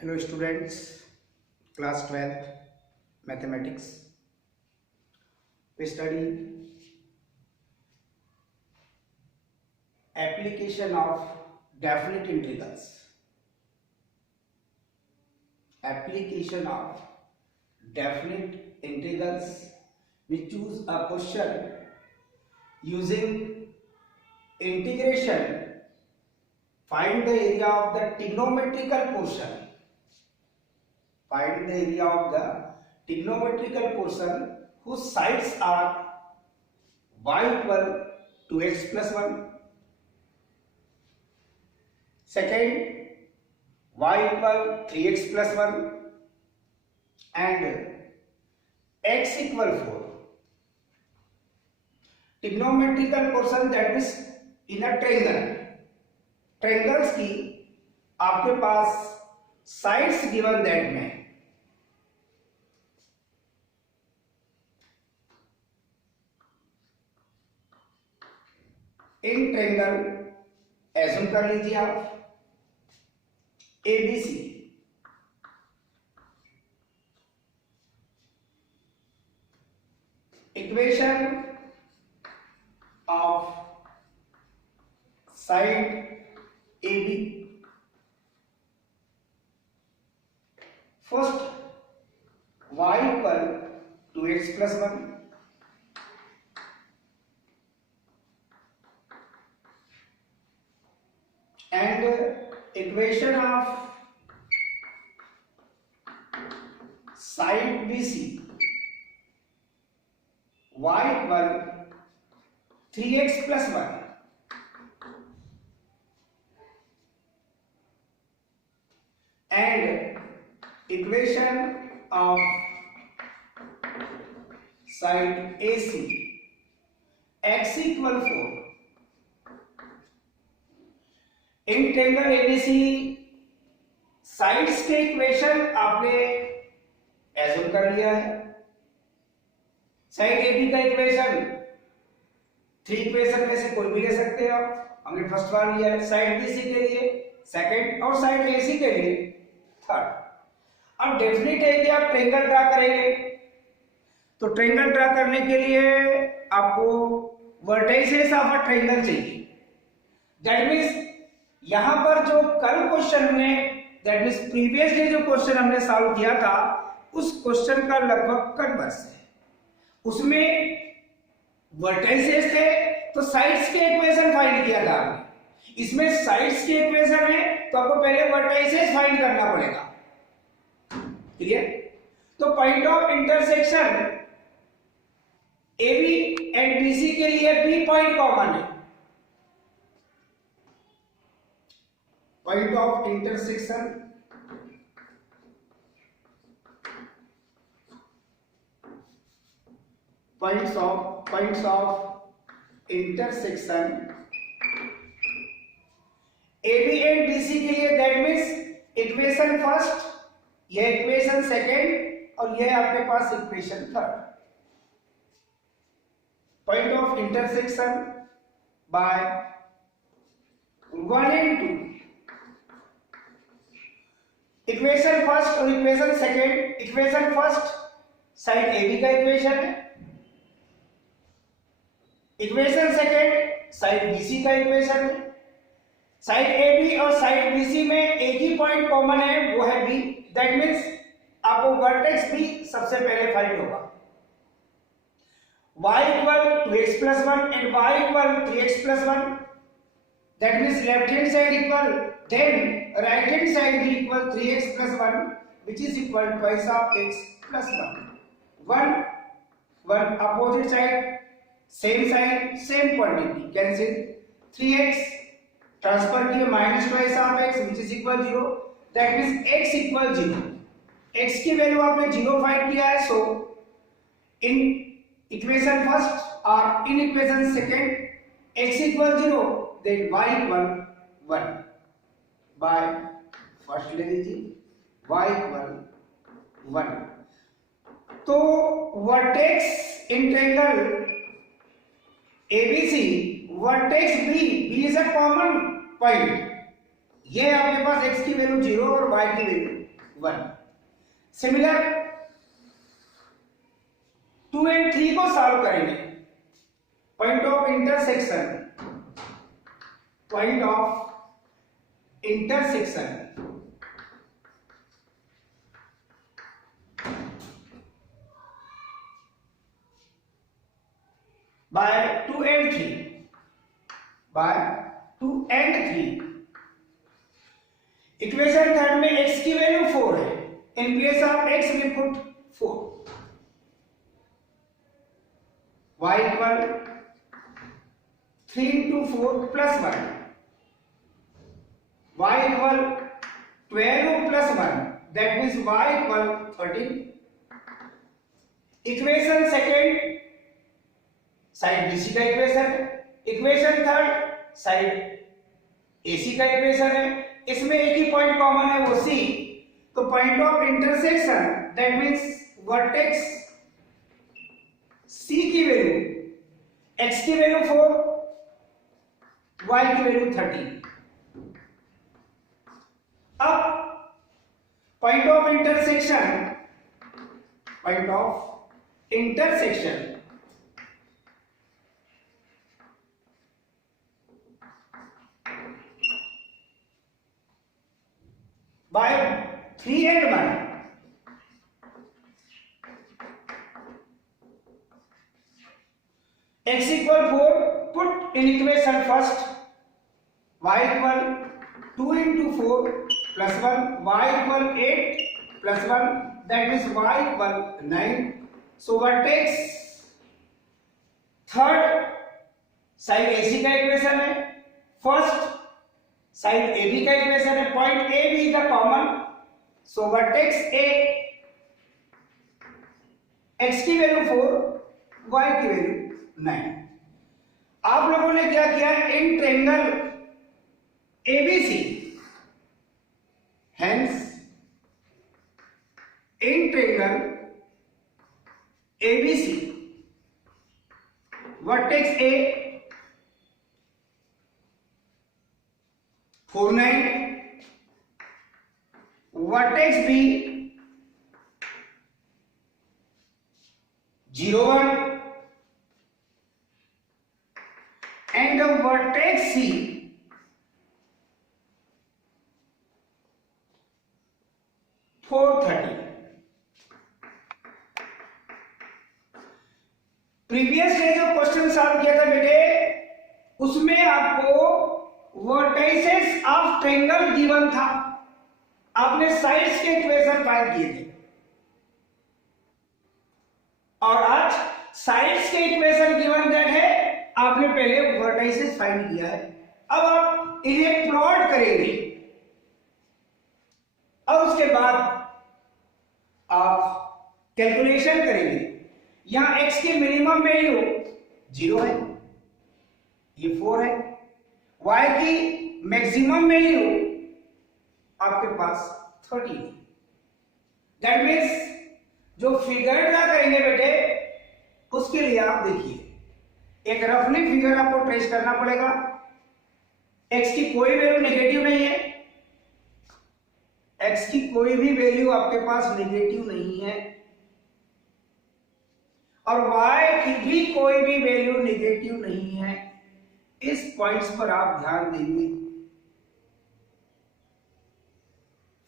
Hello students, class 12 mathematics. We study application of definite integrals. Application of definite integrals. We choose a question using integration. Find the area of the trigonometrical portion. Find the area of the trigonometrical portion whose sides are y equal to x plus 1. Second, y equal 3x plus 1 and x equal 4. Trigonometrical portion that means in a triangle. Triangles की आपके पास sides given that में in triangle assume कर लीजिए आप ABC equation of side AB. First, y equal to x plus 1 and equation of side BC y equal 3x plus 1 and equation of side AC x equal 4. In triangle ABC sides के equation आपने assume कर लिया है. Side AB का equation 3 equation में से कोई भी ले सकते हो. हमने फर्स्ट वाला लिया है साइड बीसी के लिए, सेकंड और साइड एसी के लिए थर्ड. अब डेफिनेट है कि आप ट्रायंगल ड्रा करेंगे तो ट्रायंगल ड्रा करने के लिए आपको वर्टिसेस ऑफ अ ट्रायंगल चाहिए. दैट मींस यहां पर जो कल क्वेश्चन हमने दैट मींस प्रीवियस डे जो क्वेश्चन हमने सॉल्व किया था उस क्वेश्चन का लगभग कन्वर्स है. उसमें वर्टिसेस थे तो साइड्स के इक्वेशन फाइंड किया था हमने. इसमें साइड्स की इक्वेशन है तो आपको पहले वर्टिसेस फाइंड करना पड़ेगा. क्लियर? तो point of intersection AB and BC के लिए B पॉइंट कॉमन है. Point of intersection points of intersection AB and BC के लिए दैट मींस इक्वेशन फर्स्ट, यह इक्वेशन सेकंड और यह आपके पास equation third. Point of intersection by 1 and 2. Equation first और equation second. Equation first side AB का इक्वेशन है. इक्वेशन सेकंड साइड BC का इक्वेशन है. साइड AB और साइड BC में एक ही पॉइंट कॉमन है, वो है B. दैट मींस आपको वर्टेक्स B सबसे पहले फाइंड होगा. y equal to x plus 1 and y equal 3x plus 1. That means left hand side equal, then right hand side will equal 3x plus 1, which is equal twice of x plus 1. 1 opposite side, same sign, same quantity, cancel. 3x transfer किए minus twice of x which is equal 0. That means x equal 0. x की value आपने 0 find किया है. सो in equation first और in equation second x equal 0 then y equal 1. By first ले लीजिए y equal 1. तो vertex in triangle ABC vertex B is a common point. ये आपके पास x की वैल्यू 0 और y की वैल्यू 1। सिमिलर 2 एंड 3 को सॉल्व करेंगे। Point of intersection, point of intersection by 2 and 3, by 2 and 3। Equation third में x की वैल्यू 4 है, in place of x we put 4, y equal 3 into 4 plus 1, y equal 12 plus 1, that means y equal 13। Equation second side BC का equation है, equation third side AC का equation है, इसमें एक ही point common है वो C, तो point of intersection that means vertex C की वैल्यू, x की वैल्यू 4, y की वैल्यू 13। अब point of intersection, point of intersection by 3 and 1, x equal 4, put in equation first, y equal 2 into 4 plus 1, y equal 8 plus 1, that means y equal 9। so vertex third side AC का equation है, first side AB का equation है, point A भी the common, so vertex A, x की value 4, y की value 9। आप लोगों ने क्या किया, in triangle ABC, hence in triangle ABC vertex A 4 9, vertex B 0 1 and the vertex C 4 30। Previous day जो क्वेश्चन सॉल्व किया था बेटे, उसमें आपको वर्टिसेस ऑफ ट्रायंगल गिवन था, आपने साइड्स के इक्वेशन फाइंड किए थे, और आज साइड्स के इक्वेशन गिवन दैट है, आपने पहले वर्टिसेस फाइंड किया है। अब आप इन्हें प्लॉट करेंगे और उसके बाद आप कैलकुलेशन करेंगे। यहां x की मिनिमम वैल्यू 0 है, ये 4 है, y की मैक्सिमम वैल्यू आपके पास 30 है। दैट मीन्स जो फिगर ड्रा करेंगे बेटे, उसके लिए आप देखिए, एक रफली फिगर आपको ट्रेस करना पड़ेगा। x की कोई वैल्यू नेगेटिव नहीं है, x की कोई भी वैल्यू आपके पास नेगेटिव नहीं है, और y की भी कोई भी वैल्यू नेगेटिव नहीं है। इस पॉइंट्स पर आप ध्यान देंगे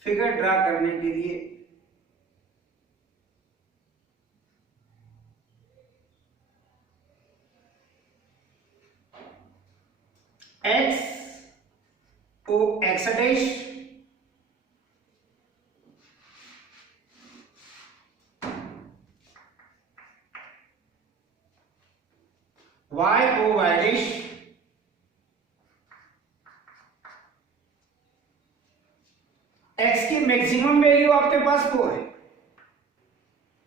फिगर ड्रा करने के लिए। x o x dash y o y dash, x की मैक्सिमम वैल्यू आपके पास 4 है,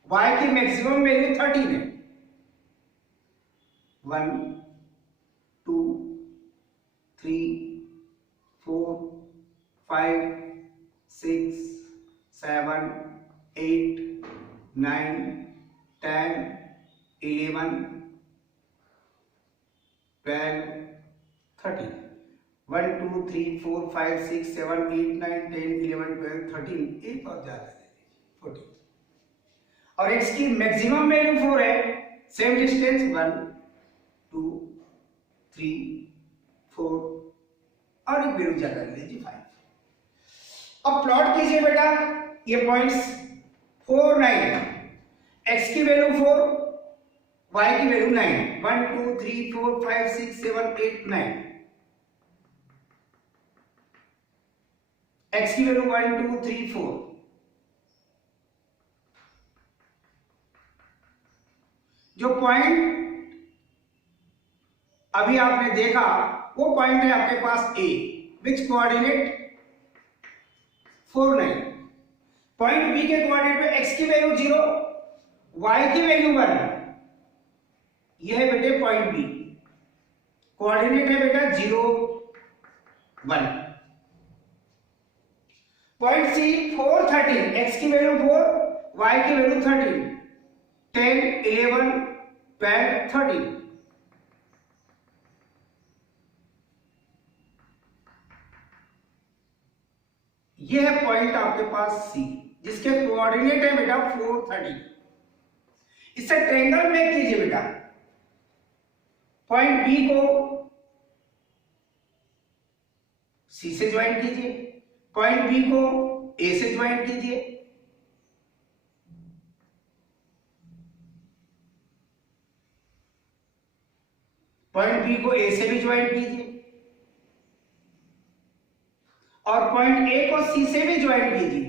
y की मैक्सिमम वैल्यू 13 है। 1 2 3 4 5 6 7 8 9 10 11 12 13। 1 2 3 4 5 6 7 8 9 10 11 12 13, एक और ज्यादा ले लीजिए 14, और x की मैक्सिमम वैल्यू 4 है, सेम डिस्टेंस 1 2 3 4 और एक वैल्यू ज्यादा ले लीजिए 5। अब प्लॉट कीजिए बेटा ये पॉइंट्स 4 9, x की वैल्यू 4, y की वैल्यू 9, 1 2 3 4 5 6 7 8 9, x की वैल्यू 1 2 3 4। जो पॉइंट अभी आपने देखा वो पॉइंट है आपके पास A, which coordinate 4 9। Point B के कोऑर्डिनेट में x की वैल्यू 0, y की वैल्यू 1, यह है बेटे पॉइंट B, कोऑर्डिनेट है बेटा 0 1। पॉइंट C 4 13, x की वैल्यू 4, y की वैल्यू 13, 10 11 12 13। यह है पॉइंट आपके पास C, जिसके कोऑर्डिनेट है बेटा 4 13। इससे ट्रायंगल मेक कीजिए बेटा, पॉइंट B को C से ज्वाइन कीजिए, पॉइंट B को A से ज्वाइन कीजिए, पॉइंट B को A से भी ज्वाइन कीजिए, और पॉइंट A को C से भी ज्वाइन कीजिए।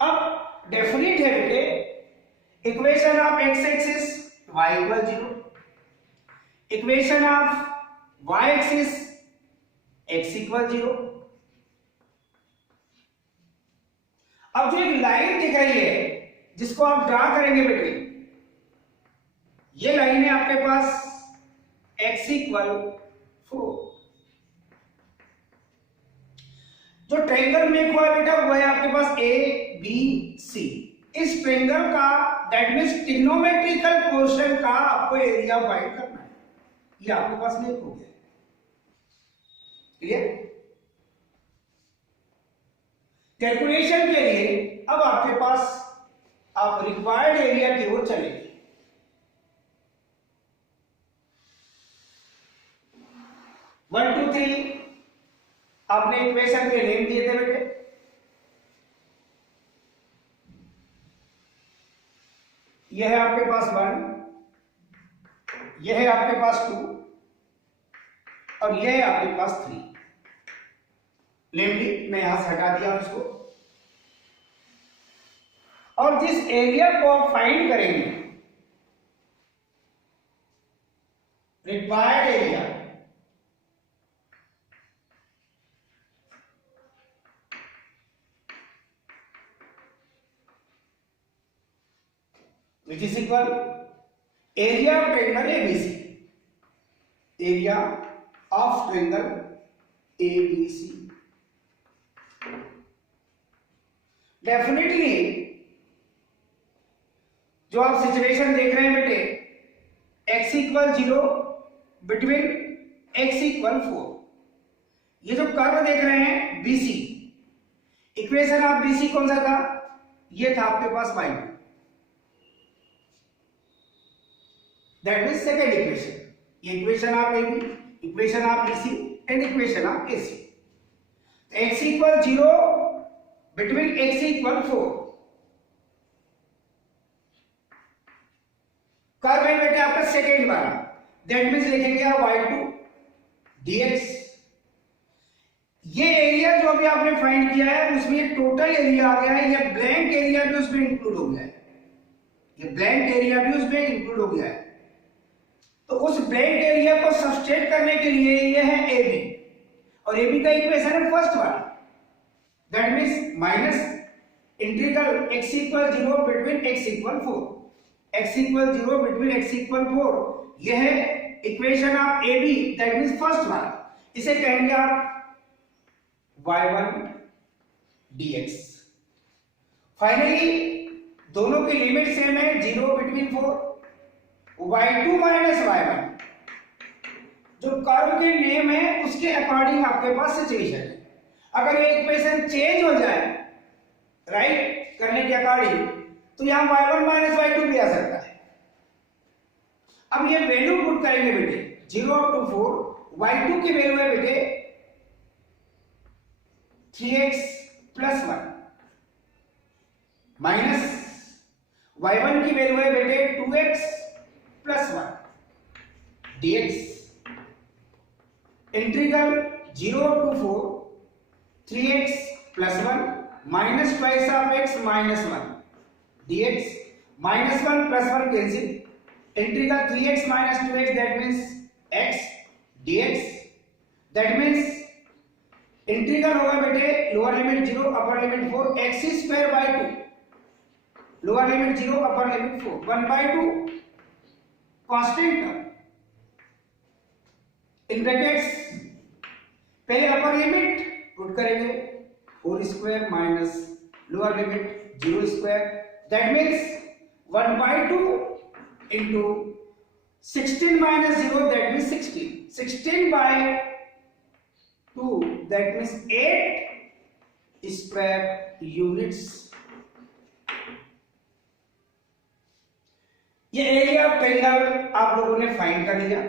अब डेफिनेट है बेटे equation of x axis y equal 0, equation of y axis x equal 0। अब जो एक लाइन दिख रही है जिसको आप ड्रा करेंगे बेटे, ये लाइन है आपके पास x इक्वल 4। जो ट्रायंगल मेक हुआ है बेटा वो है आपके पास A B C। इस ट्रायंगल का दैट मींस ट्रिग्नोमेट्रिकल पोर्शन का आपको एरिया फाइंड करना है। ये आपके पास मेक हो गया, क्लियर। कैलकुलेशन के लिए अब आपके पास आप रिक्वायर्ड एरिया की ओर चलेंगे। वन टू थ्री आपने इक्वेशन के नेम दिए थे बेटे, यह है आपके पास 1, यह है आपके पास 2 और यह है आपके पास 3। नेमली मैं यहां से हटा दिया उसको, और जिस एरिया को आप फाइंड करेंगे required area, which is equal area of triangle ABC, area of triangle ABC। Definitely जो आप सिचुएशन देख रहे हैं बेटे, x equal 0 between x equal 4, ये जो कर्व देख रहे हैं BC, इक्वेशन ऑफ BC कौन सा था, ये था आपके पास y, that means second equation, ये equation of AB, equation of BC and equation of AC। x equal 0 between x equal 4, curve है बेटे आपका सेकेंड वाला, दैट मींस लिखेंगे आप y2 dx। ये एरिया जो अभी आपने फाइंड किया है उसमें टोटल एरिया आ गया है, ये ब्लैंक एरिया भी उसमें इंक्लूड हो गया है, ये ब्लैंक एरिया भी उसमें इंक्लूड हो गया है। तो उस ब्लैंक एरिया को सब्सट्रैक्ट करने के लिए ये है AB, और AB का इक्वेशन है फर्स्ट वाला, that means minus integral x equal 0 between x equal 4, x equal 0 between x equal 4, यह है equation of AB, that means first वाला, इसे कहेंगे आप y1 dx। फाइनली दोनों की लिमिट सेम है, 0 बिटवीन 4, y2 माइनस y1 जो कर्व के नेम है उसके अकॉर्डिंग आपके पास सिचुएशन है। अगर ये इक्वेशन चेंज हो जाए राइट करने के अकॉर्डिंग तो यहां y1 माइनस y2 भी आ सकता है। अब ये वैल्यू पुट करेंगे बेटे 0 to 4, y2 की वैल्यू है बेटे 3x प्लस 1 माइनस y1 की वैल्यू है बेटे 2x plus 1 dx। Integral 0 to 4 3x plus 1 minus twice of x minus 1 dx minus 1 plus 1 cancel. Integral 3x minus 2x that means x dx that means integral होगा बेटे lower limit 0 upper limit 4 x square by 2 lower limit 0 upper limit 4 1 by 2 constant term in brackets पहले upper limit put करेंगे 4 square minus lower limit 0 square that means 1 by 2 into 16 minus 0 that means 16 by 2 that means 8 square units। ये area of triangle आप लोगों ने find कर लिया।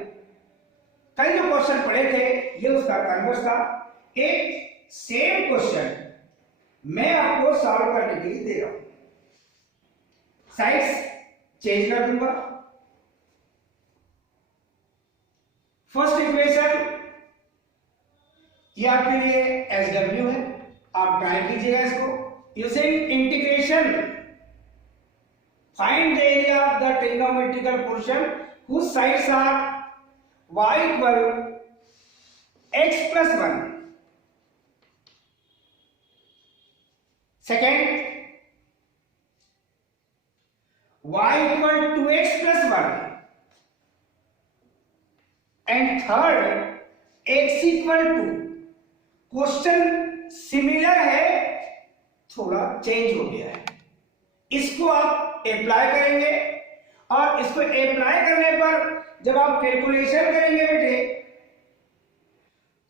कल जो क्वेश्चन पढ़े थे ये उसका कन्वर्स था। एक सेम क्वेश्चन मैं आपको सॉल्व करने के लिए दे रहा हूं। साइड्स चेंज कर दूंगा। फर्स्ट इक्वेशन ये आपके लिए SW है, आप ट्राई कीजिएगा इसको। Using integration find the area of the trigonometrical portion whose sides are y equal x plus 1। Second y equal 2x plus 1 and third x equal to। Question similar है, थोड़ा change हो गया है। इसको आप अप्लाई करेंगे और इसको अप्लाई करने पर जब आप कैलकुलेशन करेंगे बेटे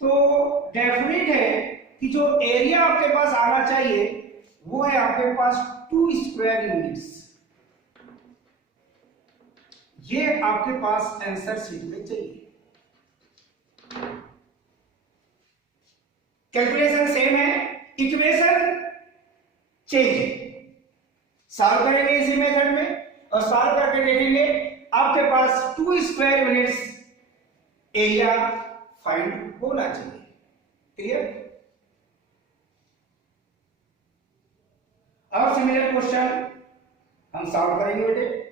तो डेफिनेट है कि जो एरिया आपके पास आना चाहिए वो है आपके पास 2 स्क्वायर यूनिट्स। ये आपके पास आंसर शीट में चाहिए। कैलकुलेशन सेम है, इक्वेशन चेंज है। सॉल्व करेंगे इसी मेथड में और सॉल्व करके देखेंगे आपके पास 2 स्क्वायर यूनिट्स एरिया फाइंड होना चाहिए। क्लियर? अब सिमिलर क्वेश्चन हम सॉल्व करेंगे बेटे।